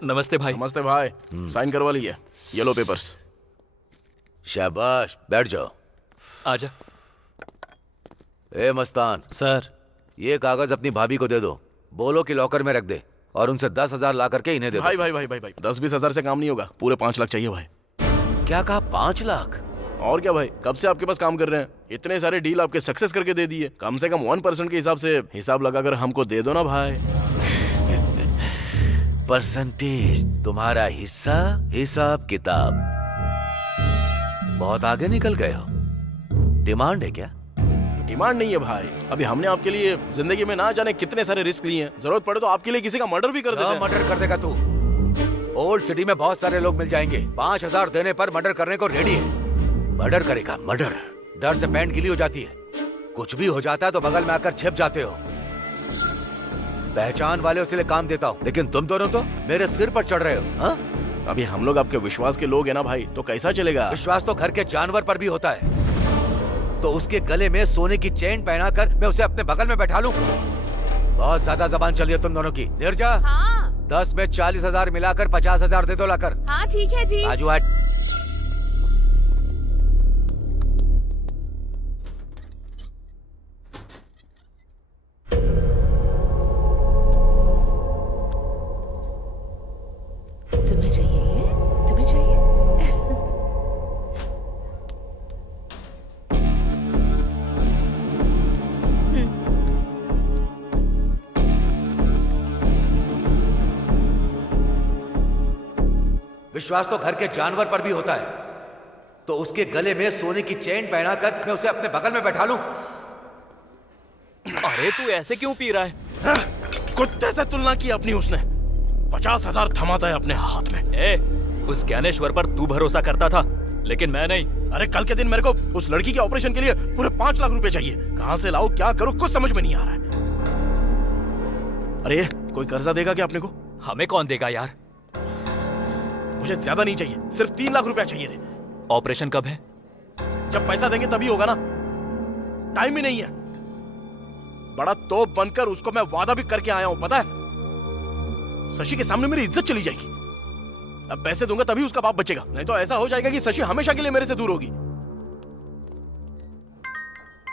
नमस्ते भाई। नमस्ते भाई। साइन करवा लिए, ये लो पेपर्स। शाबाश, बैठ जाओ। आजा। ए मस्तान, सर। ये कागज अपनी भाभी को दे दो, बोलो कि लॉकर में रख दे और उनसे 10,000 ला करके इन्हें दे भाई दो। भाई भाई भाई भाई 10-20 हजार से काम नहीं होगा, पूरे 5 लाख चाहिए भाई। क्या कहा, 5 लाख? और क्या भाई, कब से आपके पास काम कर रहे हैं, इतने सारे डील आपके सक्सेस करके दे दिए। कम से कम 1% के हिसाब से हिसाब लगाकर हमको दे दो ना भाई। परसेंटेज तुम्हारा हिस्सा, हिसाब किताब। बहुत आगे निकल गए हो। डिमांड है क्या? डिमांड नहीं है भाई, अभी हमने आपके लिए जिंदगी में ना जाने कितने सारे रिस्क लिए हैं। जरूरत पड़े तो आपके लिए किसी का मर्डर भी कर देते हैं। मर्डर कर देगा तू? ओल्ड सिटी में बहुत सारे लोग मिल जाएंगे, 5,000 देने पर मर्डर करने को रेडी है। मर्डर करेगा, मर्डर। डर से पैंट गीली हो जाती है, कुछ भी हो जाता है तो बगल में आकर छिप जाते हो। पहचान वाले उसके लिए काम देता हूँ, लेकिन तुम दोनों तो मेरे सिर पर चढ़ रहे हो। हाँ? अभी हम लोग आपके विश्वास के लोग हैं ना भाई, तो कैसा चलेगा? विश्वास तो घर के जानवर पर भी होता है। तो उसके गले में सोने की चेन पहनाकर मैं उसे अपने बगल में बैठा लूं? बहुत ज्यादा जबान चली है तुम दोनों की। निर्जा, हाँ 10 में 40,000 मिलाकर 50,000 दे दो लाकर। हाँ ठीक है जी। राजू हट। तुम्हें चाहिए ये? तुम्हें चाहिए? विश्वास तो घर के जानवर पर भी होता है। तो उसके गले में सोने की चेन पहनाकर मैं उसे अपने बगल में बैठा लूं? अरे तू ऐसे क्यों पी रहा है? कुत्ते से तुलना की अपनी उसने। 50,000 थमाता है अपने हाथ में। ए, उस ज्ञानेश्वर पर तू भरोसा करता था, लेकिन मैं नहीं। अरे कल के दिन मेरे को उस लड़की के ऑपरेशन के लिए पूरे 5 लाख रुपए चाहिए। कहाँ से लाऊं, क्या करूं, कुछ समझ में नहीं आ रहा है। अरे कोई कर्जा देगा क्या अपने को? हमें कौन देगा यार? मुझे ज्यादा नहीं चाहिए, सिर्फ 3 लाख रुपया चाहिए रे। ऑपरेशन कब है? जब पैसा देंगे तभी होगा ना, टाइम ही नहीं है। बड़ा तोप बनकर उसको मैं वादा भी करके आया हूं, पता है? शशि के सामने मेरी इज्जत चली जाएगी। अब पैसे दूंगा तभी उसका बाप बचेगा, नहीं तो ऐसा हो जाएगा कि शशि हमेशा के लिए मेरे से दूर होगी।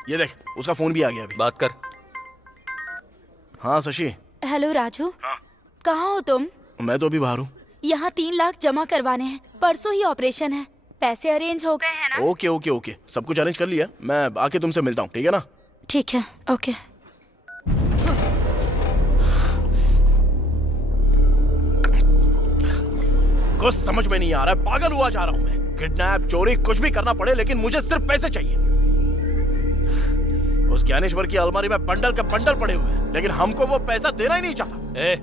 ये देख, उसका फोन भी आ गया अभी। बात कर। हाँ शशि। हेलो राजू। हाँ। कहाँ हो तुम? मैं तो अभी बाहर हूँ। यहाँ 3 लाख जमा करवाने हैं, परसों ही ऑपरेशन है। पैसे अरेंज हो गए हैं ना? ओके ओके ओके, सब कुछ अरेंज कर लिया। मैं आके तुमसे मिलता हूँ, ठीक है ना? ठीक है, ओके। कुछ समझ में नहीं आ रहा है, पागल हुआ जा रहा हूं मैं। किडनैप, चोरी, कुछ भी करना पड़े, लेकिन मुझे सिर्फ पैसे चाहिए। उस ज्ञानेश्वर की अलमारी में बंडल के बंडल पड़े हुए हैं, लेकिन हमको वो पैसा देना ही नहीं चाहता। ए,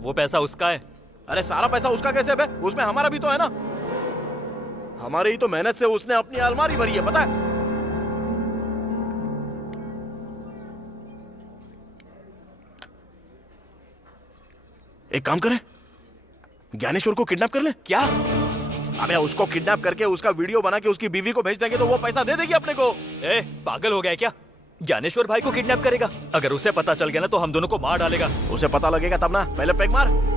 वो पैसा उसका है। अरे सारा पैसा उसका कैसे बे? उसमें हमारा भी तो है ना। हमारी ही तो मेहनत से उसने अपनी अलमारी भरी है, पता है? एक काम करें, ज्ञानेश्वर को किडनैप कर ले। क्या? अबे उसको किडनैप करके उसका वीडियो बना के उसकी बीवी को भेज देंगे तो वो पैसा दे देगी अपने को। ए, पागल हो गया है क्या? ज्ञानेश्वर भाई को किडनैप करेगा? अगर उसे पता चल गया ना तो हम दोनों को मार डालेगा। उसे पता लगेगा तब ना, पहले पैक मार।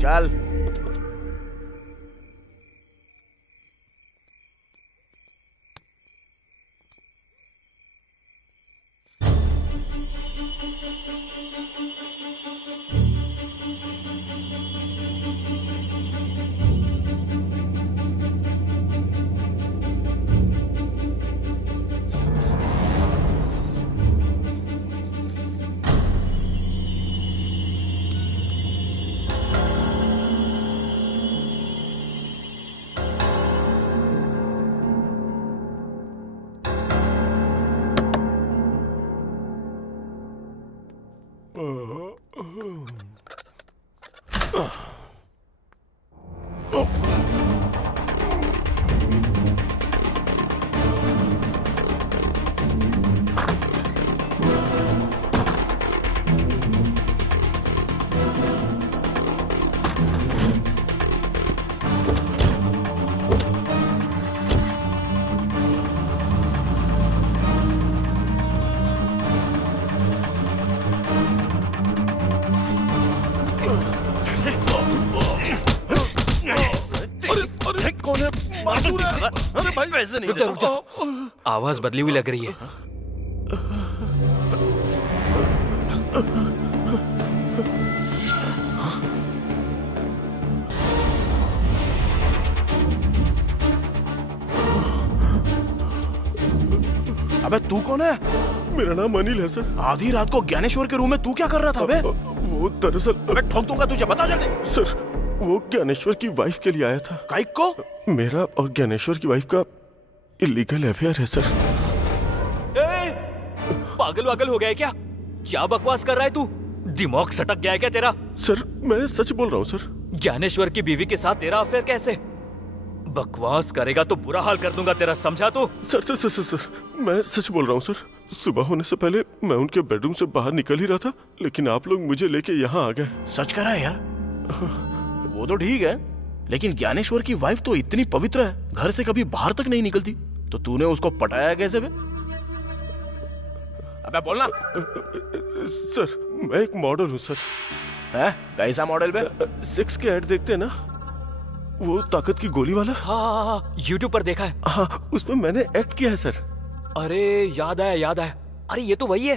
चल। अरे कौन है? मजदूर है। अरे भाई वैसे नहीं। रुक जा। आवाज बदली हुई लग रही है। अबे तू कौन है? मेरा नाम अनिल है सर। आधी रात को ज्ञानेश्वर के रूम में तू क्या कर रहा था बे? वो दरअसल अबे ठोक दूंगा तुझे, बता जल्दी। सर वो ज्ञानेश्वर की वाइफ के लिए आया था। काइक को? मेरा और ज्ञानेश्वर की वाइफ का इलीगल अफेयर है सर। ए, पागल वागल हो गया है क्या? क्या बकवास कर रहा है तू? दिमाग सटक गया है क्या तेरा? सर मैं सच बोल रहा हूँ सर। ज्ञानेश्वर की बीवी के साथ तेरा अफेयर कैसे? बकवास करेगा तो बुरा हाल कर दूंगा तेरा, समझा तू? Sir sir sir sir sir मैं सच बोल रहा हूँ सर। सुबह होने से पहले मैं उनके बेडरूम से बाहर निकल ही रहा था, लेकिन आप लोग मुझे लेके यहाँ आ गए। सच कह रहा है यार? वो तो ठीक है, लेकिन ज्ञानेश्वर की वाइफ तो इतनी पवित्र है, घर से कभी बाहर तक नहीं निकलती, तो तूने उसको पटाया कैसे बे? अबे बोलना। सर मैं एक मॉडल हूँ सर। है? कैसा मॉडल बे? 6 के ऐड देखते हैं ना, वो ताकत की गोली वाला। हाँ, यूट्यूब पर देखा है। हाँ उसमें मैंने एक्ट किया है सर। अरे याद आया याद आया। अरे ये तो वही है।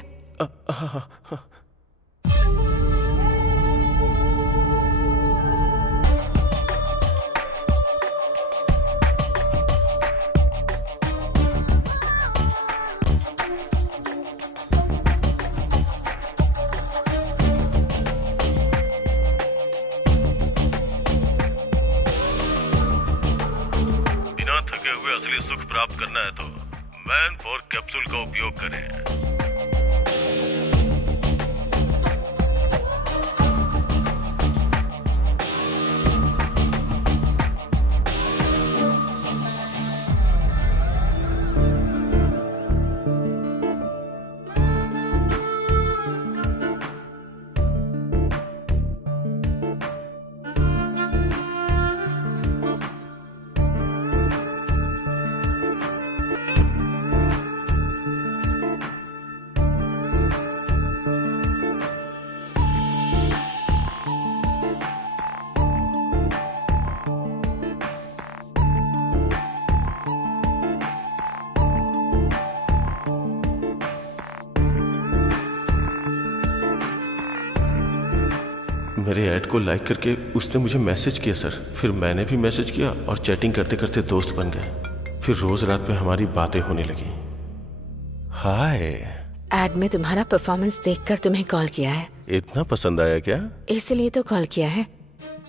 बिना थके हुए असली सुख प्राप्त करना है तो मैन 4 कैप्सूल का उपयोग करें। मेरे ऐड को लाइक करके उसने मुझे मैसेज किया सर। फिर मैंने भी मैसेज किया और चैटिंग करते करते दोस्त बन गए। फिर रोज रात में हमारी बातें होने लगी। हाय। एड में तुम्हारा परफॉर्मेंस देखकर तुम्हें कॉल किया है। इतना पसंद आया क्या? इसलिए तो कॉल किया है।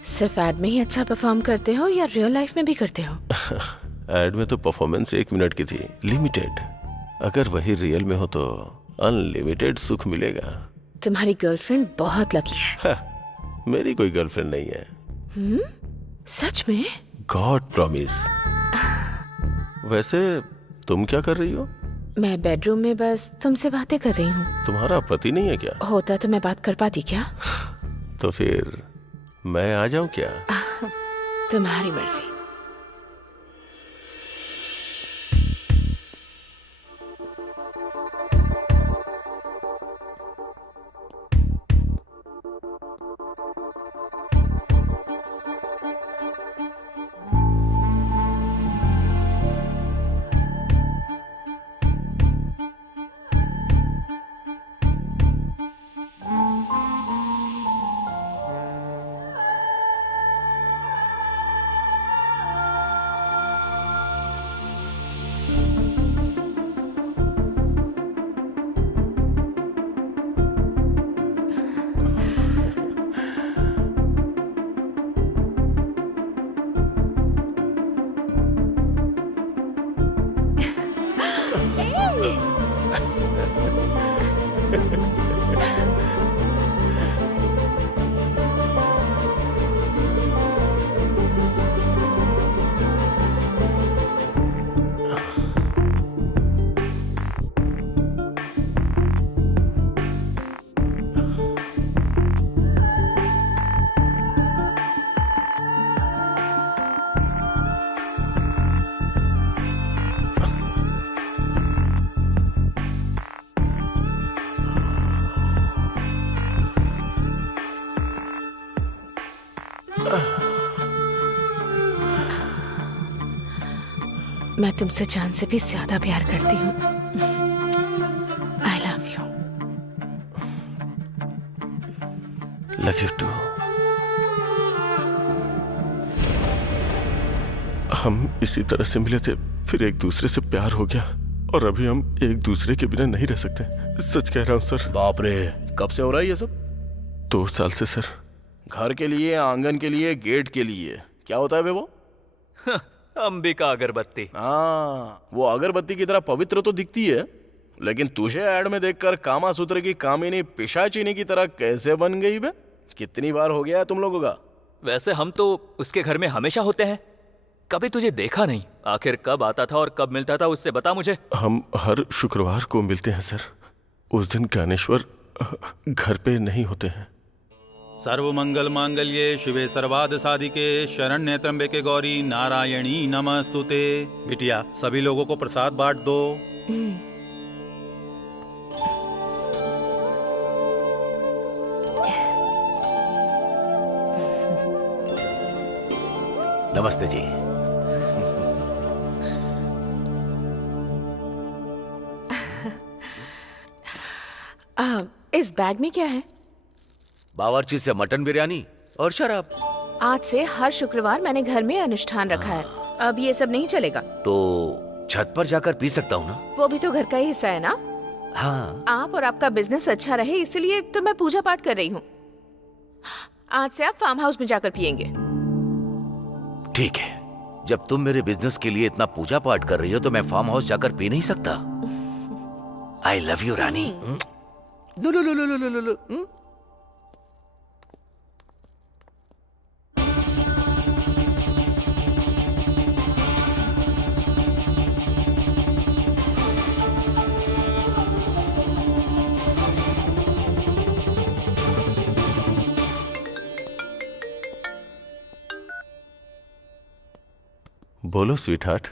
सिर्फ एड में ही अच्छा परफॉर्म करते हो या रियल लाइफ में भी करते हो? एड में तो परफॉर्मेंस 1 मिनट की थी, लिमिटेड। अगर वही रियल में हो तो अनलिमिटेड सुख मिलेगा। तुम्हारी गर्लफ्रेंड बहुत लकी है। मेरी कोई गर्लफ्रेंड नहीं है। सच में? God promise. वैसे तुम क्या कर रही हो? मैं बेडरूम में बस तुमसे बातें कर रही हूँ। तुम्हारा पति नहीं है क्या? होता तो मैं बात कर पाती क्या? तो फिर मैं आ जाऊं क्या? तुम्हारी मर्जी। मैं तुमसे जान से भी ज्यादा प्यार करती हूँ। I love you. Love you too. हम इसी तरह से मिले थे, फिर एक दूसरे से प्यार हो गया और अभी हम एक दूसरे के बिना नहीं रह सकते। सच कह रहा हूँ सर। बाप रे, कब से हो रहा है ये सब? 2 साल से सर। घर के लिए, आंगन के लिए, गेट के लिए, क्या होता है बे वो? अंबिका अगरबत्ती। हाँ, वो अगरबत्ती की तरह पवित्र तो दिखती है, लेकिन तुझे ऐड में देखकर कामा सूत्र की कामिनी पिशाचिनी की तरह कैसे बन गई बे? कितनी बार हो गया है तुम लोगों का? वैसे हम तो उसके घर में हमेशा होते हैं, कभी तुझे देखा नहीं। आखिर कब आता था और कब मिलता था उससे बता मुझे। हम हर शुक्रवार को मिलते हैं सर। उस दिन ज्ञानेश्वर घर पे नहीं होते हैं। सर्वमंगल मांगल्ये शिवे सर्वाद साधिके शरण्य त्र्यंबके गौरी नारायणी नमस्तुते। बिटिया, सभी लोगों को प्रसाद बांट दो। नमस्ते जी। इस बैग में क्या है? बावर्ची से मटन बिरयानी और शराब। आज से हर शुक्रवार मैंने घर में अनुष्ठान रखा है। अब ये सब नहीं चलेगा। तो छत पर जाकर पी सकता हूँ ना? वो भी तो घर का ही हिस्सा है ना। हाँ। आप और आपका बिजनेस अच्छा रहे इसलिए तो मैं पूजा पाठ कर रही हूँ। आज से आप फार्म हाउस में जाकर पियेंगे। ठीक है, जब तुम मेरे बिजनेस के लिए इतना पूजा पाठ कर रही हो तो मैं फार्म हाउस जाकर पी नहीं सकता? आई लव यू रानी। लो लो लो लो लो लो लो। बोलो स्वीटहार्ट।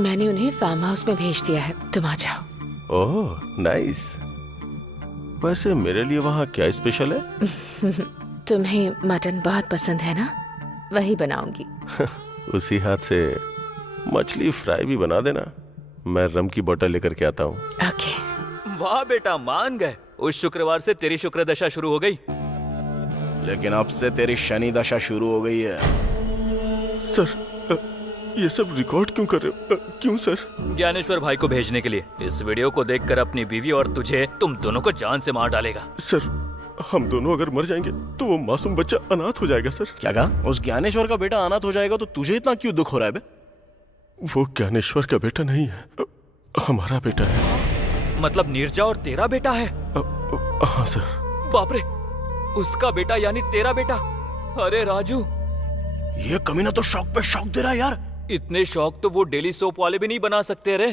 मैंने उन्हें फार्म हाउस में भेज दिया है, तुम आ जाओ। Oh nice. वैसे मेरे लिए वहाँ क्या स्पेशल है? तुम्हें मटन बहुत पसंद है ना, वही बनाऊंगी। उसी हाथ से मछली फ्राई भी बना देना। मैं रम की बोतल लेकर के आता हूँ। ओके। वाह बेटा, मान गए। उस शुक्रवार से तेरी शुक्र दशा शुरू हो गई। लेकिन अब से तेरी शनि दशा शुरू हो गई है। सर ये सब रिकॉर्ड क्यों कर रहे हो? क्यों सर? ज्ञानेश्वर भाई को भेजने के लिए। इस वीडियो को देखकर अपनी बीवी और तुझे, तुम दोनों को जान से मार डालेगा। सर हम दोनों अगर मर जाएंगे तो वो मासूम बच्चा अनाथ हो जाएगा सर। क्या कहा? उस ज्ञानेश्वर का बेटा अनाथ हो जाएगा तो तुझे इतना क्यों दुख हो रहा है बे? वो ज्ञानेश्वर का बेटा नहीं है, हमारा बेटा है। मतलब नीरजा और तेरा बेटा है? हाँ सर। बाप रे, उसका बेटा यानी तेरा बेटा। अरे राजू, ये कमीना तो शौक पे शौक दे रहा है यार। इतने शौक तो वो डेली सोप वाले भी नहीं बना सकते रे।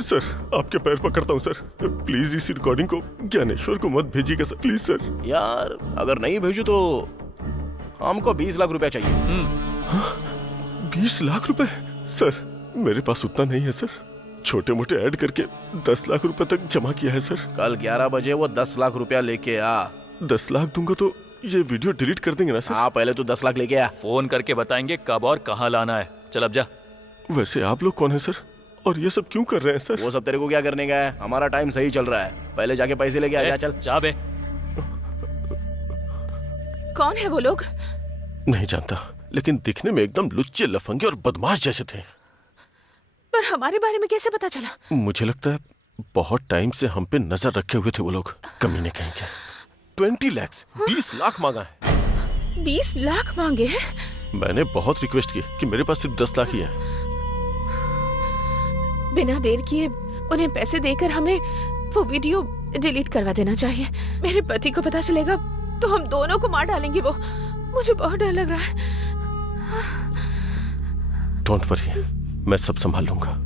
सर आपके पैर पकड़ता हूँ सर, प्लीज इस रिकॉर्डिंग को ज्ञानेश्वर को मत भेजिएगा सर, प्लीज सर। यार अगर नहीं भेजू तो हमको 20 लाख रुपया चाहिए। 20 लाख रुपए? सर मेरे पास उतना नहीं है सर, छोटे मोटे ऐड करके 10 लाख रुपए तक जमा किया है सर। कल 11 बजे वो 10 लाख रुपया लेके आ। 10 लाख दूंगा तो ये वीडियो डिलीट कर देंगे ना सर? हाँ, पहले तो 10 लाख लेके आ। फोन करके बताएंगे कब और कहाँ लाना है। चल अब जा। वैसे आप लोग कौन है सर, और ये सब क्यों कर रहे हैं सर? वो सब तेरे को क्या करने का है? हमारा टाइम सही चल रहा है, पहले जाके पैसे लेके आ जा। चल जा बे। कौन है वो लोग? नहीं जानता, लेकिन दिखने में एकदम लुच्चे, लफंगे और बदमाश जैसे थे। पर हमारे बारे में कैसे पता चला? मुझे लगता है बहुत टाइम से हम पे नजर रखे हुए थे वो लोग। कमीने कहीं के। 20 लाख 20 लाख मांगा है। 20 लाख मांगे हैं? मैंने बहुत रिक्वेस्ट की कि मेरे पास सिर्फ 10 लाख ही है। बिना देर किए उन्हें पैसे देकर हमें वो वीडियो डिलीट करवा देना चाहिए। मेरे पति को पता चलेगा तो हम दोनों को मार डालेंगे। वो मुझे बहुत डर लग रहा है। डोंट वरी, मैं सब संभाल लूंगा।